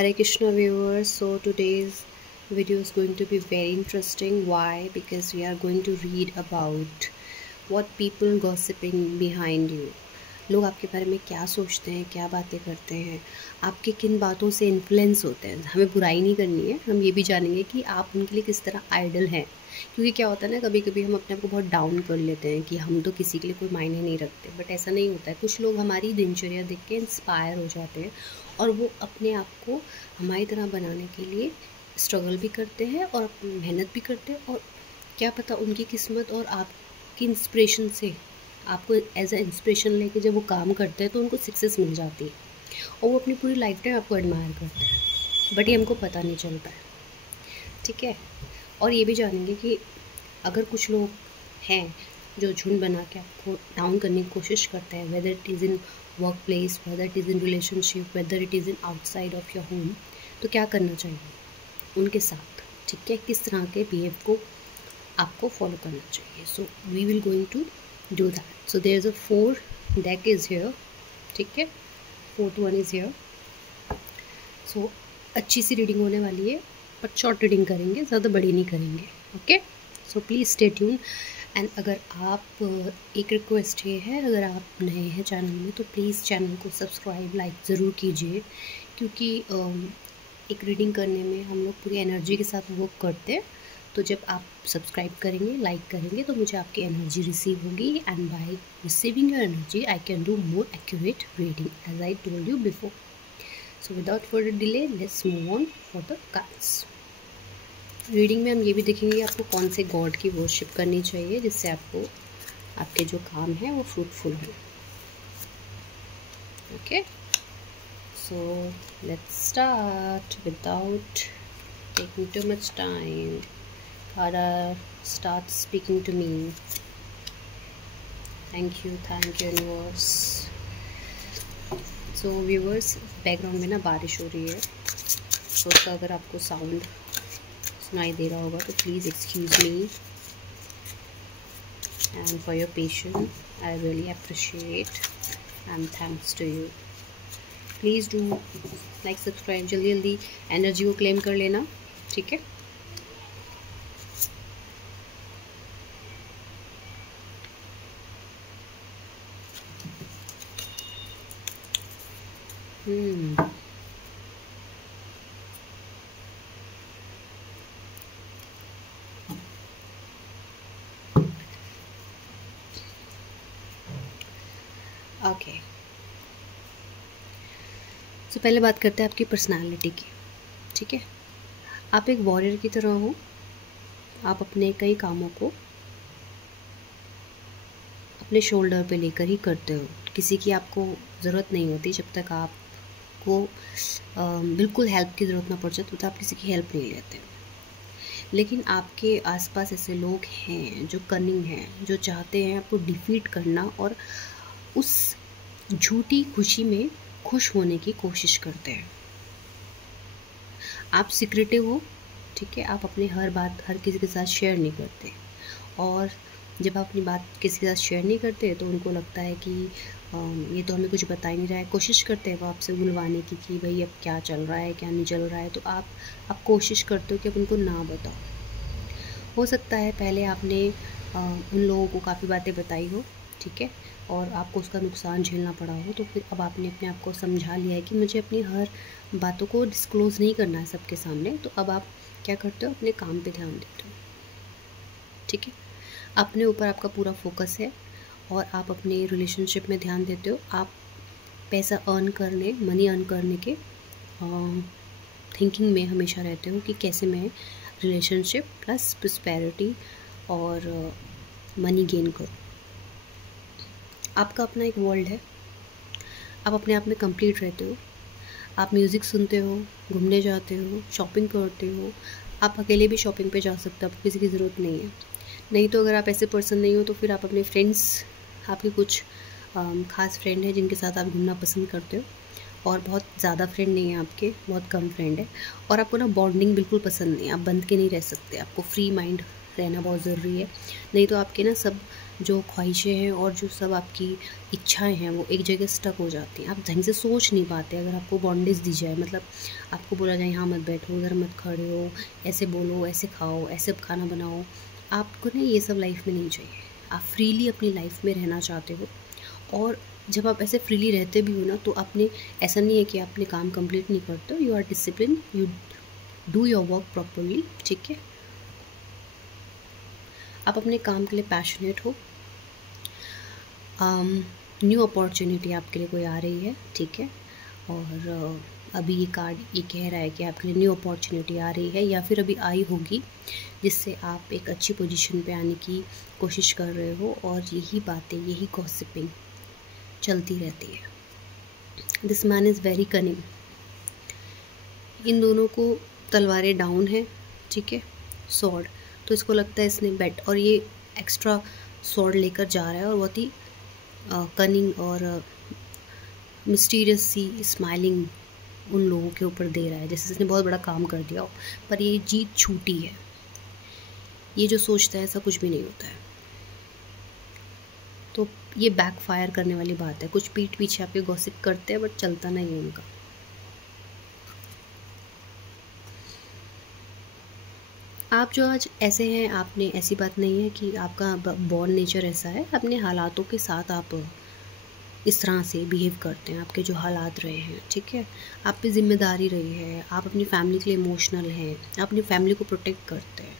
Hare Krishna viewers, so today's video is going to be very interesting. Why? Because we are going to read about what people gossiping behind you. लोग आपके बारे में क्या सोचते हैं, क्या बातें करते हैं, आपके किन बातों से इन्फ्लुएंस होते हैं। हमें बुराई नहीं करनी है, हम ये भी जानेंगे कि आप उनके लिए किस तरह आइडल हैं। क्योंकि क्या होता है ना, कभी कभी हम अपने आप को बहुत डाउन कर लेते हैं कि हम तो किसी के लिए कोई मायने नहीं रखते, बट ऐसा नहीं होता है। कुछ लोग हमारी दिनचर्या देख के इंस्पायर हो जाते हैं और वो अपने आप को हमारी तरह बनाने के लिए स्ट्रगल भी करते हैं और मेहनत भी करते हैं। और क्या पता उनकी किस्मत और आपकी इंस्पिरेशन से आपको एज अ इंस्पिरेशन लेके जब वो काम करते हैं तो उनको सक्सेस मिल जाती है और वो अपनी पूरी लाइफ टाइम आपको एडमायर करते हैं, बट ये हमको पता नहीं चलता है। ठीक है, और ये भी जानेंगे कि अगर कुछ लोग हैं जो झुंड बना के आपको डाउन करने की कोशिश करते हैं, whether it is in work place, whether it is in relationship, whether it is in outside of your home, तो क्या करना चाहिए उनके साथ। ठीक है, किस तरह के बिहेव को आपको फॉलो करना चाहिए। So we will going to do that. So there's a 4 deck is here. ठीक है, 4th one is here. So अच्छी सी रीडिंग होने वाली है, पर शॉर्ट रीडिंग करेंगे, ज़्यादा बड़ी नहीं करेंगे। Okay, so please stay tune. And अगर आप एक रिक्वेस्ट ये है, अगर आप नए हैं चैनल में तो प्लीज़ चैनल को सब्सक्राइब लाइक ज़रूर कीजिए, क्योंकि एक रीडिंग करने में हम लोग पूरी एनर्जी के साथ वर्क करते हैं। तो जब आप सब्सक्राइब करेंगे, लाइक करेंगे, तो मुझे आपकी एनर्जी रिसीव होगी, and by receiving your energy I can do more accurate reading as I told you before. So without further delay let's move on for the cards. Reading में हम ये भी देखेंगे आपको कौन से गॉड की वर्शिप करनी चाहिए जिससे आपको आपके जो काम है वो फ्रूटफुल हो। Okay, so let's start without taking too much time. Father, start speaking to me. Thank you universe. So viewers, background में ना बारिश हो रही है, तो उसका अगर आपको साउंड सुनाई दे रहा होगा तो please excuse me and for your patience I really appreciate and thanks to you. Please do like subscribe, जल्दी जल्दी एनर्जी को क्लेम कर लेना। ठीक है, ओके, तो पहले बात करते हैं आपकी पर्सनालिटी की। ठीक है, आप एक वॉरियर की तरह हो। आप अपने कई कामों को अपने शोल्डर पे लेकर ही करते हो। किसी की आपको ज़रूरत नहीं होती। जब तक आपको बिल्कुल हेल्प की ज़रूरत ना पड़ जाए तो आप किसी की हेल्प नहीं लेते। लेकिन आपके आसपास ऐसे लोग हैं जो कनिंग हैं, जो चाहते हैं आपको डिफीट करना और उस झूठी खुशी में खुश होने की कोशिश करते हैं। आप सिक्रेटिव हो। ठीक है, आप अपनी हर बात हर किसी के साथ शेयर नहीं करते, और जब आप अपनी बात किसी के साथ शेयर नहीं करते तो उनको लगता है कि ये तो हमें कुछ बता ही नहीं रहा है। कोशिश करते हैं वो आपसे बुलवाने की कि भाई अब क्या चल रहा है, क्या नहीं चल रहा है। तो आप कोशिश करते हो कि आप उनको ना बताओ। हो सकता है पहले आपने उन लोगों को काफ़ी बातें बताई हो, ठीक है, और आपको उसका नुकसान झेलना पड़ा हो, तो फिर अब आपने अपने आप को समझा लिया है कि मुझे अपनी हर बातों को डिस्क्लोज़ नहीं करना है सबके सामने। तो अब आप क्या करते हो, अपने काम पे ध्यान देते हो। ठीक है, अपने ऊपर आपका पूरा फोकस है और आप अपने रिलेशनशिप में ध्यान देते हो। आप पैसा अर्न करने, मनी अर्न करने के थिंकिंग में हमेशा रहते हो कि कैसे मैं रिलेशनशिप प्लस प्रॉस्पेरिटी और मनी गेन करूँ। आपका अपना एक वर्ल्ड है, आप अपने आप में कंप्लीट रहते हो। आप म्यूज़िक सुनते हो, घूमने जाते हो, शॉपिंग करते हो। आप अकेले भी शॉपिंग पे जा सकते हो, आपको किसी की ज़रूरत नहीं है। नहीं तो अगर आप ऐसे पर्सन नहीं हो तो फिर आप अपने फ्रेंड्स, आपके कुछ ख़ास फ्रेंड हैं जिनके साथ आप घूमना पसंद करते हो, और बहुत ज़्यादा फ्रेंड नहीं है आपके, बहुत कम फ्रेंड है। और आपको ना बॉन्डिंग बिल्कुल पसंद नहीं है, आप बंध के नहीं रह सकते, आपको फ्री माइंड रहना बहुत ज़रूरी है। नहीं तो आपके ना सब जो ख्वाहिशें हैं और जो सब आपकी इच्छाएं हैं वो एक जगह स्टक हो जाती हैं। आप ढंग से सोच नहीं पाते। अगर आपको बॉन्डेज दी जाए, मतलब आपको बोला जाए यहाँ मत बैठो, उधर मत खड़े हो, ऐसे बोलो, ऐसे खाओ, ऐसे खाना बनाओ, आपको ना ये सब लाइफ में नहीं चाहिए। आप फ्रीली अपनी लाइफ में रहना चाहते हो, और जब आप ऐसे फ्रीली रहते भी हो ना, तो आपने ऐसा नहीं है कि आपने काम कंप्लीट नहीं करते हो। You are discipline, you do your work properly, ठीक है। आप अपने काम के लिए पैशनेट हो। न्यू अपॉर्चुनिटी आपके लिए कोई आ रही है, ठीक है, और अभी ये कार्ड ये कह रहा है कि आपके लिए न्यू अपॉर्चुनिटी आ रही है या फिर अभी आई होगी, जिससे आप एक अच्छी पोजीशन पे आने की कोशिश कर रहे हो, और यही बातें, यही गॉसिपिंग चलती रहती है। This man is very cunning. इन दोनों को तलवारें डाउन है, ठीक है, सॉर्ड, तो इसको लगता है इसने बेट, और ये एक्स्ट्रा सॉर्ड लेकर जा रहा है और बहुत ही कनिंग और मिस्टीरियस सी स्माइलिंग उन लोगों के ऊपर दे रहा है, जैसे इसने बहुत बड़ा काम कर दिया हो, पर ये जीत छूटी है। ये जो सोचता है ऐसा कुछ भी नहीं होता है, तो ये बैकफायर करने वाली बात है। कुछ पीठ पीछे आपके गॉसिप करते हैं, बट चलता नहीं है उनका। आप जो आज ऐसे हैं, आपने ऐसी बात नहीं है कि आपका बॉर्न नेचर ऐसा है, अपने हालातों के साथ आप इस तरह से बिहेव करते हैं। आपके जो हालात रहे हैं, ठीक है, आप पे जिम्मेदारी रही है, आप अपनी फैमिली के लिए इमोशनल हैं, आप अपनी फैमिली को प्रोटेक्ट करते हैं,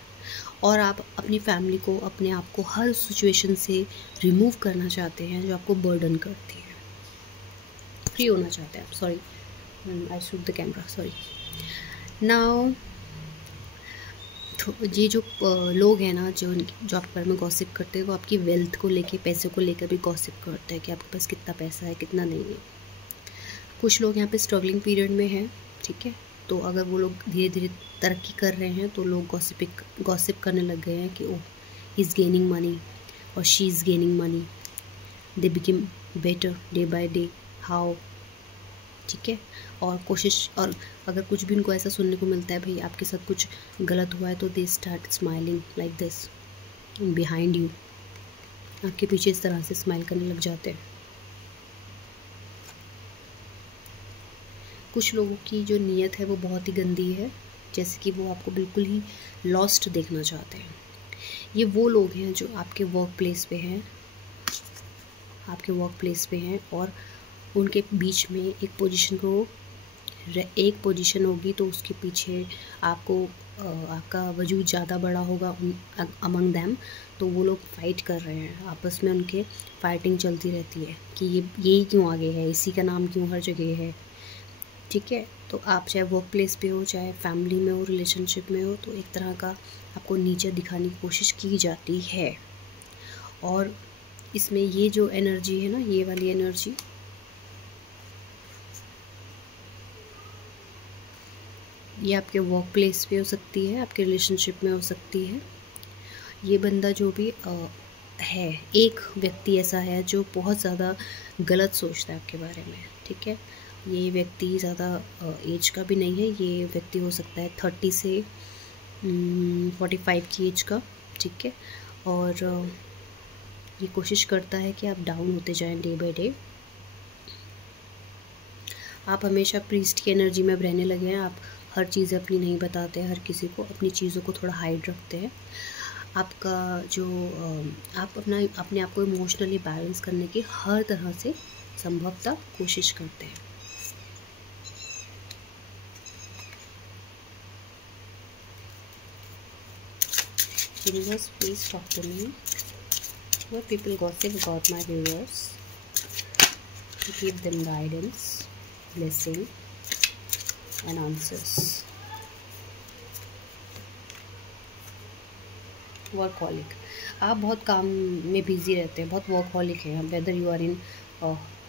और आप अपनी फैमिली को, अपने आप को हर सिचुएशन से रिमूव करना चाहते हैं जो आपको बर्डन करती है। फ्री होना चाहते हैं आप। Sorry, I shoot the camera, sorry. Now ये जो लोग हैं ना, जो आपके बारे में गॉसिप करते हैं, वो आपकी वेल्थ को लेके, पैसे को लेकर भी गॉसिप करते हैं कि आपके पास कितना पैसा है, कितना नहीं है। कुछ लोग यहाँ पे स्ट्रगलिंग पीरियड में हैं, ठीक है, तो अगर वो लोग धीरे धीरे तरक्की कर रहे हैं, तो लोग गॉसिप करने लग गए हैं कि ओह, ही इज़ गेनिंग मनी और she is gaining money, they become better day by day, how, ठीक है। और कोशिश, और अगर कुछ भी उनको ऐसा सुनने को मिलता है, भाई आपके साथ कुछ गलत हुआ है, तो they start smiling like this behind you, आपके पीछे इस तरह से स्माइल करने लग जाते हैं। कुछ लोगों की जो नीयत है वो बहुत ही गंदी है, जैसे कि वो आपको बिल्कुल ही लॉस्ट देखना चाहते हैं। ये वो लोग हैं जो आपके वर्क प्लेस पे हैं, और उनके बीच में एक पोजीशन होगी, तो उसके पीछे आपको आपका वजूद ज़्यादा बड़ा होगा अमंग दैम, तो वो लोग फाइट कर रहे हैं आपस में, उनके फाइटिंग चलती रहती है कि यही क्यों आगे है, इसी का नाम क्यों हर जगह है, ठीक है। तो आप चाहे वर्क प्लेस पे हो, चाहे फैमिली में हो, रिलेशनशिप में हो, तो एक तरह का आपको नीचे दिखाने की कोशिश की जाती है। और इसमें ये जो एनर्जी है ना, ये वाली एनर्जी, ये आपके वर्क प्लेस पे हो सकती है, आपके रिलेशनशिप में हो सकती है। ये बंदा जो भी है, एक व्यक्ति ऐसा है जो बहुत ज़्यादा गलत सोचता है आपके बारे में, ठीक है। ये व्यक्ति ज़्यादा एज का भी नहीं है, ये व्यक्ति हो सकता है 30 से 45 की एज का, ठीक है। और ये कोशिश करता है कि आप डाउन होते जाएं डे बाय डे। आप हमेशा प्रीस्ट की एनर्जी में रहने लगे हैं। आप हर चीज़ें अपनी नहीं बताते, हर किसी को अपनी चीज़ों को थोड़ा हाइड रखते हैं। आपका जो आप अपने आप को इमोशनली बैलेंस करने की हर तरह से संभवतः कोशिश करते हैं। Universe, please talk to me. What people gossip about my viewers? To give them guidance, blessing, and answers. Workaholic, आप बहुत काम में बिजी रहते हैं, बहुत वर्कहॉलिक हैं। Whether you are in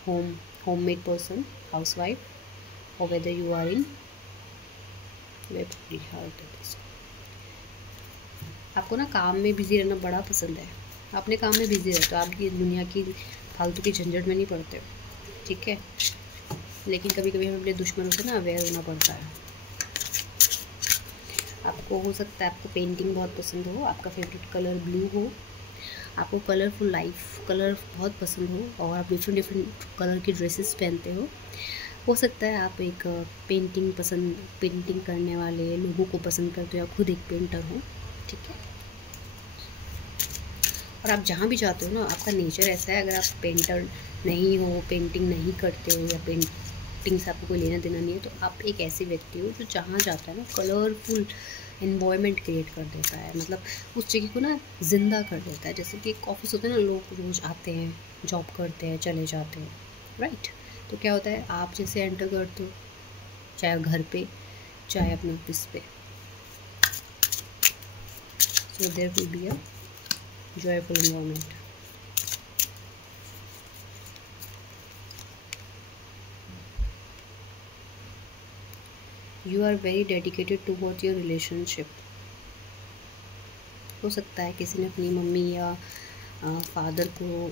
homemade person, housewife, और वेदर यू आर इन आपको ना काम में बिजी रहना बड़ा पसंद है। अपने काम में बिजी रहते हो, आप ये दुनिया की फालतू की झंझट में नहीं पड़ते हो, ठीक है। लेकिन कभी कभी हमें अपने दुश्मनों से ना अवेयर होना पड़ता है। आपको हो सकता है आपको पेंटिंग बहुत पसंद हो, आपका फेवरेट कलर ब्लू हो, आपको कलरफुल लाइफ कलर बहुत पसंद हो और आप डिफरेंट डिफरेंट कलर की ड्रेसेस पहनते हो सकता है आप एक पेंटिंग करने वाले लोगों को पसंद करते हो या खुद एक पेंटर हो, ठीक है। और आप जहाँ भी जाते हो ना, आपका नेचर ऐसा है, अगर आप पेंटर नहीं हो, पेंटिंग नहीं करते हो या पेंटिंग से आपको कोई लेना देना नहीं है, तो आप एक ऐसे व्यक्ति हो जो जहाँ जाता है ना कलरफुल इन्वायरमेंट क्रिएट कर देता है, मतलब उस जगह को ना जिंदा कर देता है। जैसे कि एक ऑफिस होता है ना, लोग रोज़ आते हैं, जॉब करते हैं, चले जाते हैं, राइट। तो क्या होता है, आप जैसे एंटर करते हो, चाहे घर पे चाहे अपने ऑफिस पे, so there will be a joyful environment. You are very dedicated toward your relationship. हो सकता है किसी ने अपनी मम्मी या फादर को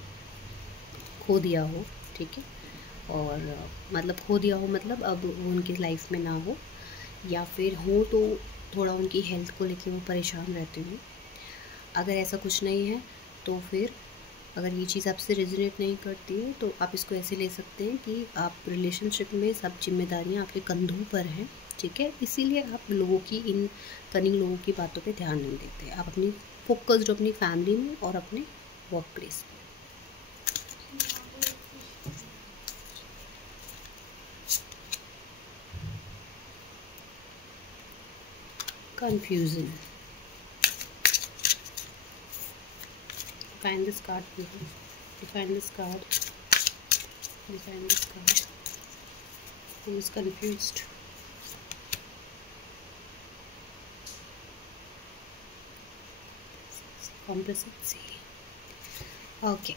खो दिया हो, ठीक है, और मतलब खो दिया हो मतलब अब वो उनकी लाइफ में ना हो, या फिर हो तो थोड़ा उनकी हेल्थ को लेके वो परेशान रहते हो। अगर ऐसा कुछ नहीं है तो फिर अगर ये चीज़ आपसे रेजोनेट नहीं करती है तो आप इसको ऐसे ले सकते हैं कि आप रिलेशनशिप में सब जिम्मेदारियां आपके कंधों पर हैं, ठीक है। इसीलिए आप लोगों की इन कनिंग लोगों की बातों पे ध्यान नहीं देते, आप अपनी फोकस्ड अपनी फैमिली में और अपने वर्क प्लेस में। Confusion, define this card please, define this card, define this card. Who is confused? Complacency. Okay.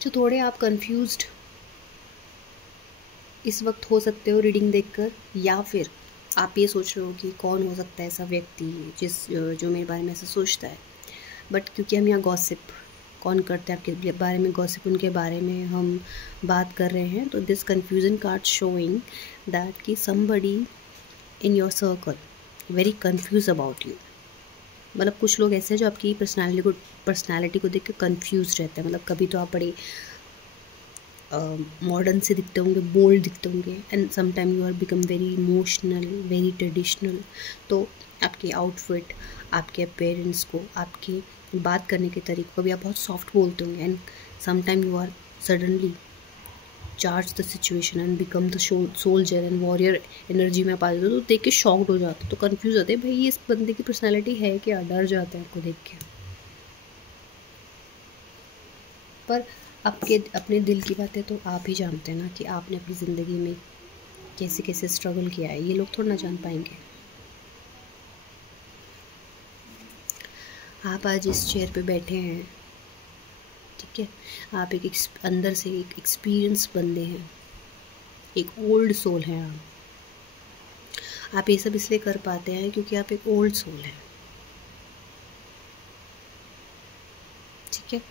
तो थोड़े आप कंफ्यूज्ड इस वक्त हो सकते हो रीडिंग देखकर, या फिर आप ये सोच रहे हो कि कौन हो सकता है ऐसा व्यक्ति जो मेरे बारे में ऐसा सोचता है। बट क्योंकि हम यहाँ गॉसिप कौन करते हैं आपके बारे में, गॉसिप उनके बारे में हम बात कर रहे हैं, तो this confusion card showing that कि somebody in your circle very confuse about you. मतलब कुछ लोग ऐसे हैं जो आपकी पर्सनैलिटी को देख के कन्फ्यूज रहते हैं। मतलब कभी तो आप बड़े मॉडर्न से दिखते होंगे, बोल्ड दिखते होंगे, and sometime you are become very emotional, very traditional. तो आपके आउटफिट, आपके पेरेंट्स को, आपके बात करने के तरीके को भी आप बहुत सॉफ्ट बोलते होंगे, and sometime you are suddenly charge the situation and become the soldier and warrior energy में आप आ जाते हो, तो देख के शॉक्ड हो जाते हो, तो कन्फ्यूज होते हैं भाई ये इस बंदे की पर्सनैलिटी है क्या, डर जाते हैं आपको देख के। पर आपके अपने दिल की बातें तो आप ही जानते हैं ना, कि आपने अपनी ज़िंदगी में कैसे कैसे स्ट्रगल किया है, ये लोग थोड़ा ना जान पाएंगे। आप आज इस चेयर पे बैठे हैं, ठीक है, आप एक अंदर से एक एक्सपीरियंस बंदे हैं, एक ओल्ड सोल हैं आप ये सब इसलिए कर पाते हैं क्योंकि आप एक ओल्ड सोल हैं, ठीक है।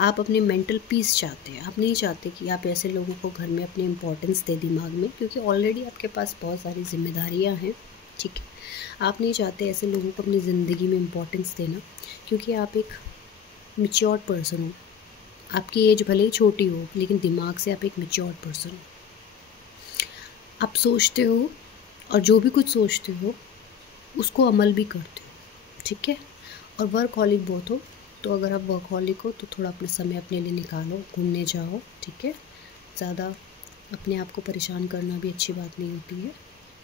आप अपनी मेंटल पीस चाहते हैं, आप नहीं चाहते कि आप ऐसे लोगों को घर में अपनी इम्पोर्टेंस दे दिमाग में, क्योंकि ऑलरेडी आपके पास बहुत सारी जिम्मेदारियां हैं, ठीक है। आप नहीं चाहते ऐसे लोगों को अपनी ज़िंदगी में इम्पोर्टेंस देना, क्योंकि आप एक मेच्योर्ड पर्सन हो। आपकी एज भले ही छोटी हो लेकिन दिमाग से आप एक मेच्योर्ड पर्सन हो। आप सोचते हो और जो भी कुछ सोचते हो उसको अमल भी करते हो, ठीक है। और वर्कहॉलिक बहुत हो, तो अगर आप वर्कहॉलिक हो तो थोड़ा अपना समय अपने लिए निकालो, घूमने जाओ, ठीक है। ज़्यादा अपने आप को परेशान करना भी अच्छी बात नहीं होती है,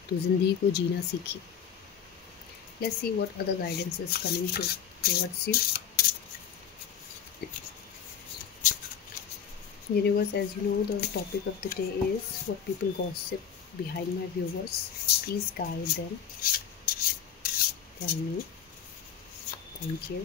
तो ज़िंदगी को जीना सीखिए। Let's see what other guidance is coming towards you. Universe, as you know, the topic of the day is what people gossip behind my viewers. Please guide them. Tell me. Thank you.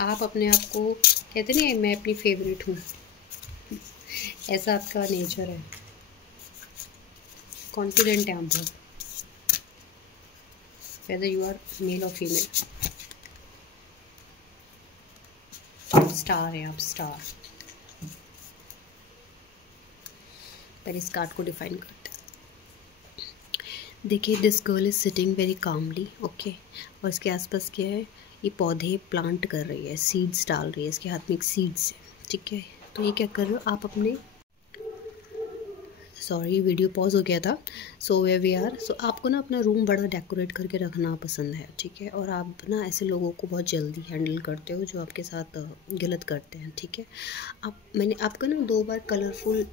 आप अपने आप को कहते नहीं मैं अपनी favourite हूँ, ऐसा आपका नेचर है, कॉन्फिडेंट है आप बहुत, whether you are मेल और फीमेल। स्टार है आप, स्टार। पहले इस कार्ड को डिफाइन करते हैं। देखिए, this girl is sitting very calmly, okay. और इसके आसपास क्या है, ये पौधे प्लांट कर रही है, सीड्स डाल रही है, इसके हाथ में एक सीड्स है, ठीक है। तो ये क्या कर रहे हो आप अपने, सॉरी वीडियो पॉज हो गया था। सो वे वी आर, सो आपको ना अपना रूम बड़ा डेकोरेट करके रखना पसंद है, ठीक है। और आप ना ऐसे लोगों को बहुत जल्दी हैंडल करते हो जो आपके साथ गलत करते हैं, ठीक है। मैंने आपका ना 2 बार कलरफुल,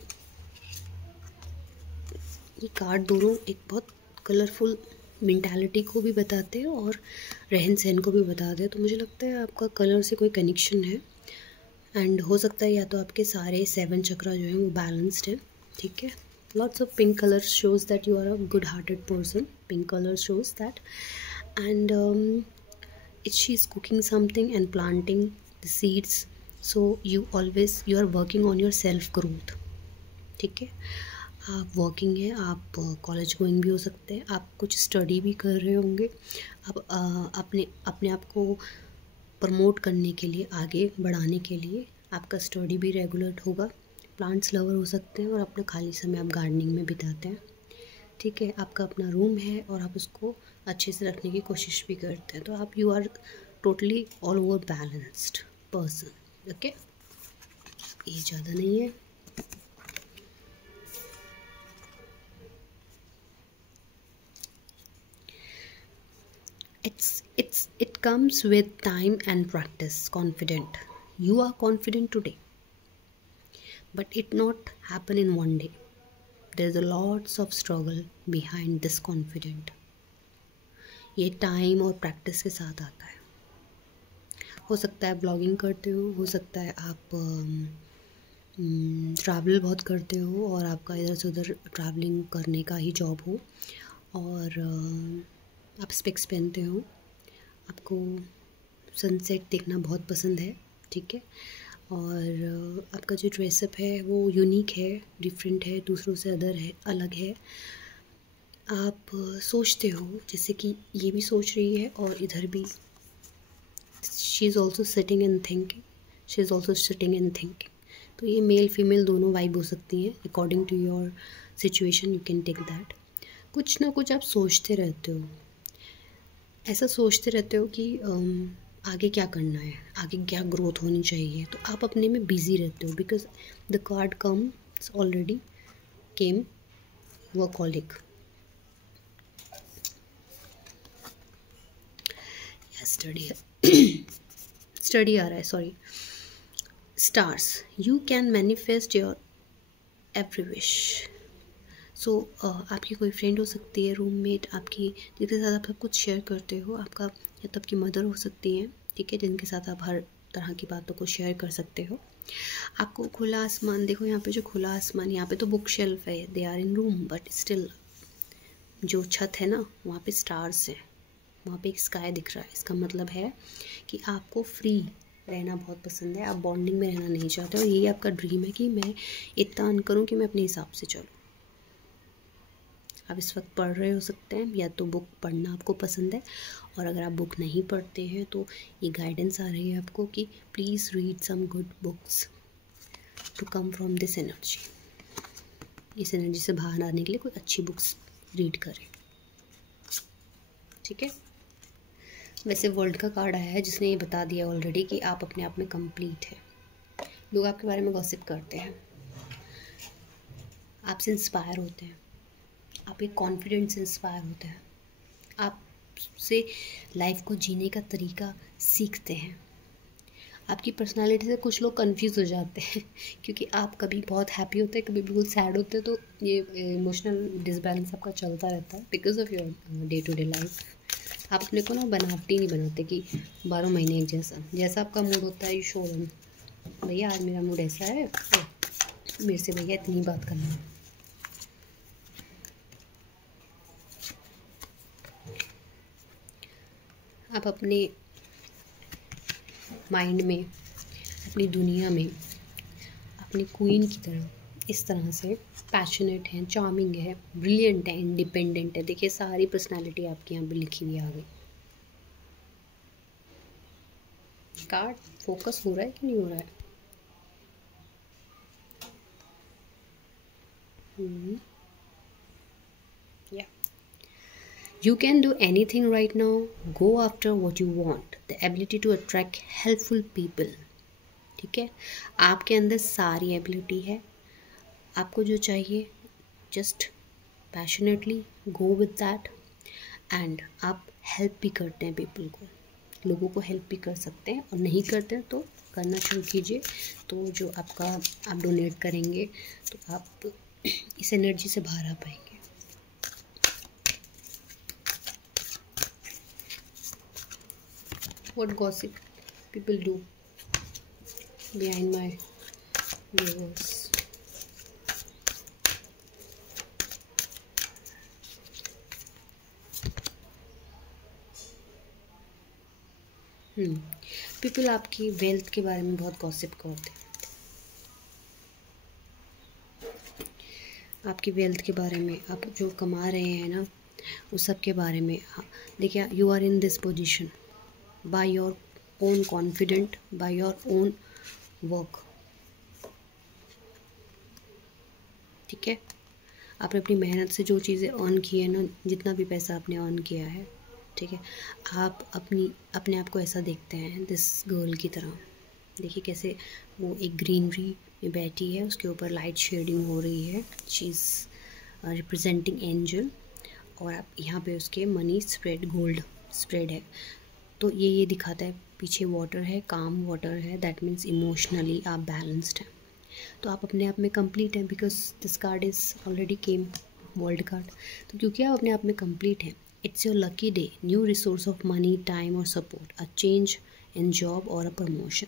ये कार्ड दोनों एक बहुत कलरफुल मेंटालिटी को भी बताते हैं और रहन सहन को भी बताते हैं। तो मुझे लगता है आपका कलर से कोई कनेक्शन है, एंड हो सकता है या तो आपके सारे 7 चक्रा जो हैं वो बैलेंस्ड है, ठीक है। Lots of pink color shows that you are a good hearted person. Pink color shows that. And she's cooking something and planting the seeds, so you are working on your self growth, ठीक है। आप working है, आप college going भी हो सकते हैं, आप कुछ स्टडी भी कर रहे होंगे, आप अपने अपने आप को प्रमोट करने के लिए, आगे बढ़ाने के लिए आपका स्टडी भी रेगुलर होगा। प्लांट्स लवर हो सकते हैं और अपना खाली समय आप गार्डनिंग में बिताते हैं, ठीक है। आपका अपना रूम है और आप उसको अच्छे से रखने की कोशिश भी करते हैं। तो आप you are totally all over balanced person, okay. ये ज़्यादा नहीं है। It comes with time and practice. Confident, you are confident today, but it not happen in one day. There's a lots of struggle behind this confident. ये time और practice के साथ आता है। हो सकता है ब्लॉगिंग करते हो सकता है आप ट्रैवल बहुत करते हो और आपका इधर से उधर ट्रैवलिंग करने का ही जॉब हो, और आप स्पेक्स पहनते हो, आपको सनसेट देखना बहुत पसंद है, ठीक है। और आपका जो ड्रेसअप है वो यूनिक है, डिफरेंट है, दूसरों से अलग है। आप सोचते हो, जैसे कि ये भी सोच रही है और इधर भी, she is also sitting and thinking. तो ये मेल फीमेल दोनों वाइब हो सकती हैं, according to your situation you can take that. कुछ ना कुछ आप सोचते रहते हो, ऐसा सोचते रहते हो कि आगे क्या करना है, आगे क्या ग्रोथ होनी चाहिए। तो आप अपने में बिजी रहते हो, because the card comes already came workaholic, या स्टडी आ रहा है, sorry. Stars, you can manifest your every wish. So आपकी कोई फ्रेंड हो सकती है, रूममेट आपकी, जिसके साथ आप सब कुछ शेयर करते हो, आपका या तो आपकी मदर हो सकती है, ठीक है, जिनके साथ आप हर तरह की बातों को शेयर कर सकते हो। आपको खुला आसमान, देखो यहाँ पे जो खुला आसमान, यहाँ पे तो बुक शेल्फ है, they are in room, but still जो छत है ना, वहाँ पे स्टार्स हैं, वहाँ पे एक स्काई दिख रहा है। इसका मतलब है कि आपको फ्री रहना बहुत पसंद है, आप बॉन्डिंग में रहना नहीं चाहते, और यही आपका ड्रीम है कि मैं इतना अर्न करूँ कि मैं अपने हिसाब से चलूँ। आप इस वक्त पढ़ रहे हो सकते हैं, या तो बुक पढ़ना आपको पसंद है, और अगर आप बुक नहीं पढ़ते हैं तो ये गाइडेंस आ रही है आपको कि please read some good books to come from this energy. इस एनर्जी से बाहर आने के लिए कोई अच्छी बुक्स रीड करें, ठीक है। वैसे वर्ल्ड का कार्ड आया है जिसने ये बता दिया ऑलरेडी कि आप अपने आप में कंप्लीट है। लोग आपके बारे में गॉसिप करते हैं, आपसे इंस्पायर होते हैं, आप एक कॉन्फिडेंस से इंस्पायर होते हैं, आपसे लाइफ को जीने का तरीका सीखते हैं। आपकी पर्सनालिटी से कुछ लोग कंफ्यूज हो जाते हैं क्योंकि आप कभी बहुत हैप्पी होते हैं, कभी बिल्कुल सैड होते हैं, तो ये इमोशनल डिसबैलेंस आपका चलता रहता है because of your day to day life. आप अपने को ना बनावटी नहीं बनाते कि 12 महीने एक जैसा आपका मूड होता है यू शो देम, भैया आज मेरा मूड ऐसा है, मेरे से भैया इतनी बात करना है। आप अपने माइंड में, अपनी दुनिया में अपनी क्वीन की तरह इस तरह से पैशनेट हैं, चार्मिंग है, ब्रिलियंट है, इंडिपेंडेंट है। देखिए सारी पर्सनालिटी आपकी यहाँ पे लिखी हुई आ गई। कार्ड फोकस हो रहा है कि नहीं हो रहा है? Mhm. Yeah. You can do anything right now. Go after what you want. The ability to attract helpful people. ठीक है, आपके अंदर सारी एबिलिटी है. आपको जो चाहिए, just passionately go with that. And आप हेल्प भी करते हैं पीपल को, लोगों को हेल्प भी कर सकते हैं. और नहीं करते हैं तो करना शुरू कीजिए. तो जो आपका आप डोनेट करेंगे तो आप इस एनर्जी से बाहर आ पाएंगे. What gossip people do behind my viewers? People आपकी वेल्थ के बारे में बहुत गॉसिप करते हैं. आपकी वेल्थ के बारे में, आप जो कमा रहे हैं ना, उस सब के बारे में. देखिए, you are in this position by your own confident, by your own work. ठीक है, आपने अपनी मेहनत से जो चीज़ें अर्न की है ना, जितना भी पैसा आपने अर्न किया है, ठीक है, आप अपने आप को ऐसा देखते हैं दिस गर्ल की तरह. देखिए कैसे वो एक ग्रीनरी में बैठी है, उसके ऊपर लाइट शेडिंग हो रही है. She is representing angel. और आप यहाँ पे उसके मनी स्प्रेड, गोल्ड स्प्रेड है. तो ये दिखाता है पीछे वाटर है, काम वाटर है. दैट मीन्स इमोशनली आप बैलेंस्ड हैं. तो आप अपने आप में कंप्लीट हैं, because this card is already came world card. तो क्योंकि आप अपने आप में कंप्लीट हैं, it's your lucky day. New resource of money, time और support, a change in job और अ प्रमोशन.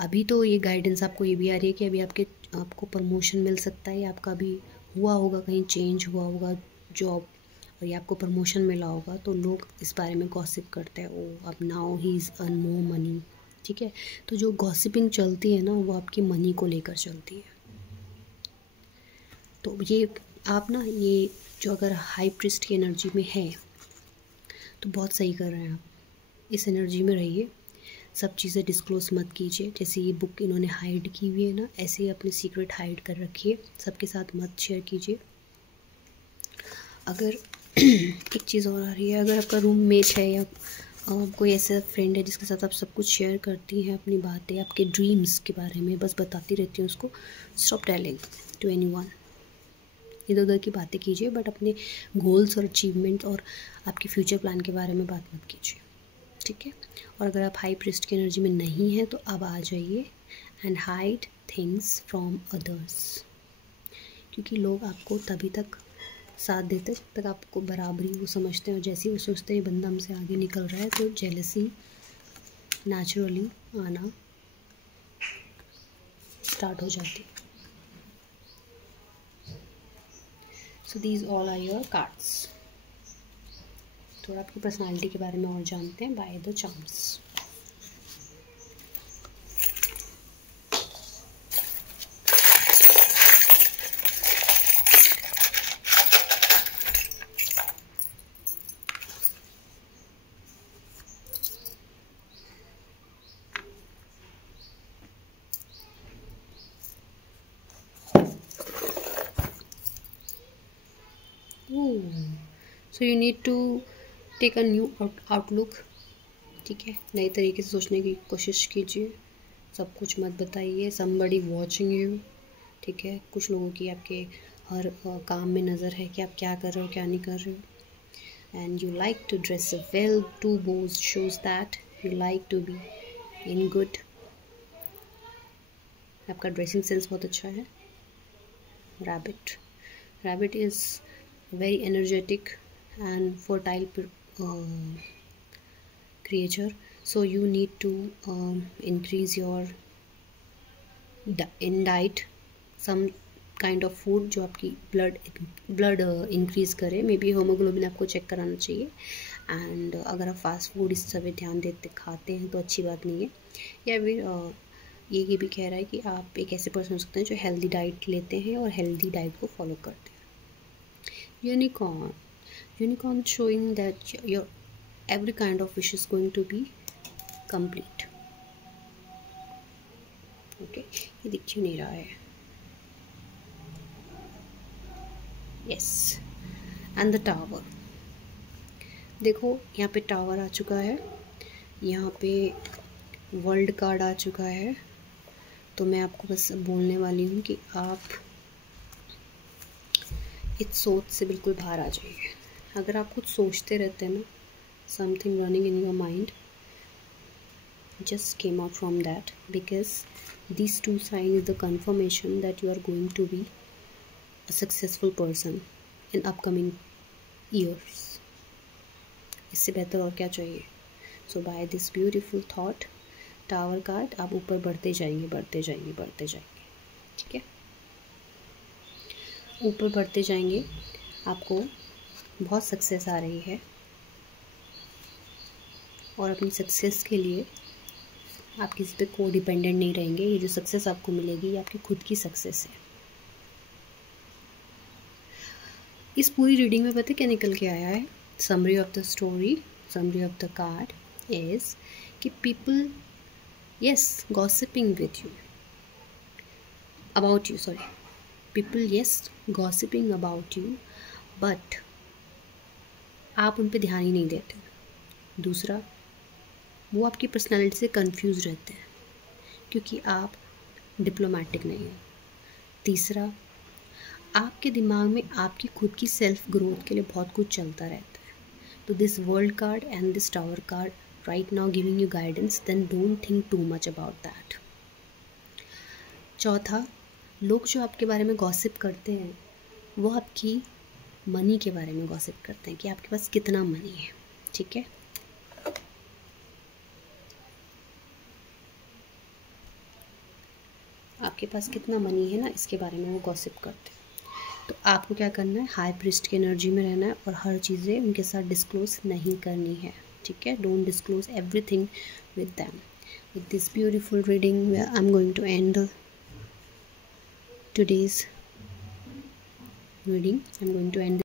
अभी तो ये गाइडेंस आपको ये भी आ रही है कि अभी आपको प्रमोशन मिल सकता है, या आपका अभी हुआ होगा, कहीं चेंज हुआ होगा जॉब, और ये आपको प्रमोशन मिला होगा. तो लोग इस बारे में गॉसिप करते हैं, ओ अब now he is earn more money. ठीक है, तो जो गॉसिपिंग चलती है ना, वो आपकी मनी को लेकर चलती है. तो ये आप ना, ये जो अगर हाई प्रिस्ट की एनर्जी में है तो बहुत सही कर रहे हैं आप. इस एनर्जी में रहिए. सब चीज़ें डिस्क्लोज मत कीजिए. जैसे ये बुक इन्होंने हाइड की हुई है ना, ऐसे ही अपनी सीक्रेट हाइड कर रखिए. सबके साथ मत शेयर कीजिए. अगर एक चीज़ और आ रही है, अगर आपका रूममेट है या कोई ऐसा फ्रेंड है जिसके साथ आप सब कुछ शेयर करती हैं, अपनी बातें, आपके ड्रीम्स के बारे में बस बताती रहती हैं उसको, स्टॉप टेलिंग टू एनीवन. इधर उधर की बातें कीजिए, बट अपने गोल्स और अचीवमेंट और आपके फ्यूचर प्लान के बारे में बात मत कीजिए. ठीक है, और अगर आप हाई प्रिस्ट की एनर्जी में नहीं हैं तो अब आ जाइए and hide things from others. क्योंकि लोग आपको तभी तक साथ देते जब तक आपको बराबरी वो समझते हैं, और जैसे ही वो सोचते हैं बंदा हमसे आगे निकल रहा है, तो जेलसी नेचुरली आना स्टार्ट हो जाती. So these all are your cards. थोड़ा आपकी पर्सनालिटी के बारे में और जानते हैं by the charms. So you need to take a new outlook. ठीक है, नए तरीके से सोचने की कोशिश कीजिए. सब कुछ मत बताइए. Somebody watching you. ठीक है, कुछ लोगों की आपके हर काम में नज़र है कि आप क्या कर रहे हो, क्या नहीं कर रहे हो. And you like to dress well. To bows shows that you like to be in good. आपका ड्रेसिंग सेंस बहुत अच्छा है. Rabbit is very energetic and fertile creature. So you need to increase your in diet some kind of food जो आपकी blood increase करे. May be haemoglobin आपको check कराना चाहिए. एंड अगर आप फास्ट फूड इस समय ध्यान देते खाते हैं तो अच्छी बात नहीं है. या फिर ये भी कह रहा है कि आप एक ऐसे पर्सन हो सकते हैं जो हेल्दी डाइट लेते हैं और हेल्दी डाइट को फॉलो करते हैं. Unicorn showing that your every kind of wish is going to be complete. Okay, ये दिख क्यों नहीं रहा है? Yes, and the tower. देखो यहाँ पे टावर आ चुका है, यहाँ पे वर्ल्ड कार्ड आ चुका है। तो मैं आपको बस बोलने वाली हूँ कि आप इस सोच से बिल्कुल बाहर आ जाइए। अगर आप कुछ सोचते रहते हैं ना, something running in your mind, just came out from that, because these two signs is the confirmation that you are going to be a successful person in upcoming years. इससे बेहतर और क्या चाहिए? So by this beautiful thought, tower card, आप ऊपर बढ़ते जाएंगे, बढ़ते जाएंगे, बढ़ते जाएंगे, ठीक है? ऊपर बढ़ते जाएंगे, आपको बहुत सक्सेस आ रही है, और अपनी सक्सेस के लिए आप किसी पे को डिपेंडेंट नहीं रहेंगे। ये जो सक्सेस आपको मिलेगी ये आपकी खुद की सक्सेस है। इस पूरी रीडिंग में पता क्या निकल के आया है? Summary of the story, summary of the card is कि people yes gossiping with you about you, sorry, people yes gossiping about you, but आप उन पे ध्यान ही नहीं देते। दूसरा, वो आपकी पर्सनालिटी से कंफ्यूज रहते हैं क्योंकि आप डिप्लोमेटिक नहीं हो। तीसरा, आपके दिमाग में आपकी खुद की सेल्फ ग्रोथ के लिए बहुत कुछ चलता रहता है। तो this world card and this tower card right now giving you guidance, then don't think too much about that. चौथा, लोग जो आपके बारे में गॉसिप करते हैं वो आपकी मनी के बारे में गॉसिप करते हैं कि आपके पास कितना मनी है, ठीक है? आपके पास कितना मनी है ना, इसके बारे में वो गॉसिप करते हैं। तो आपको क्या करना है? हाई प्रिस्ट की एनर्जी में रहना है और हर चीज़ें उनके साथ डिस्क्लोज नहीं करनी है, ठीक है? Don't disclose everything with them. With this beautiful reading I am going to end today's reading. I'm going to end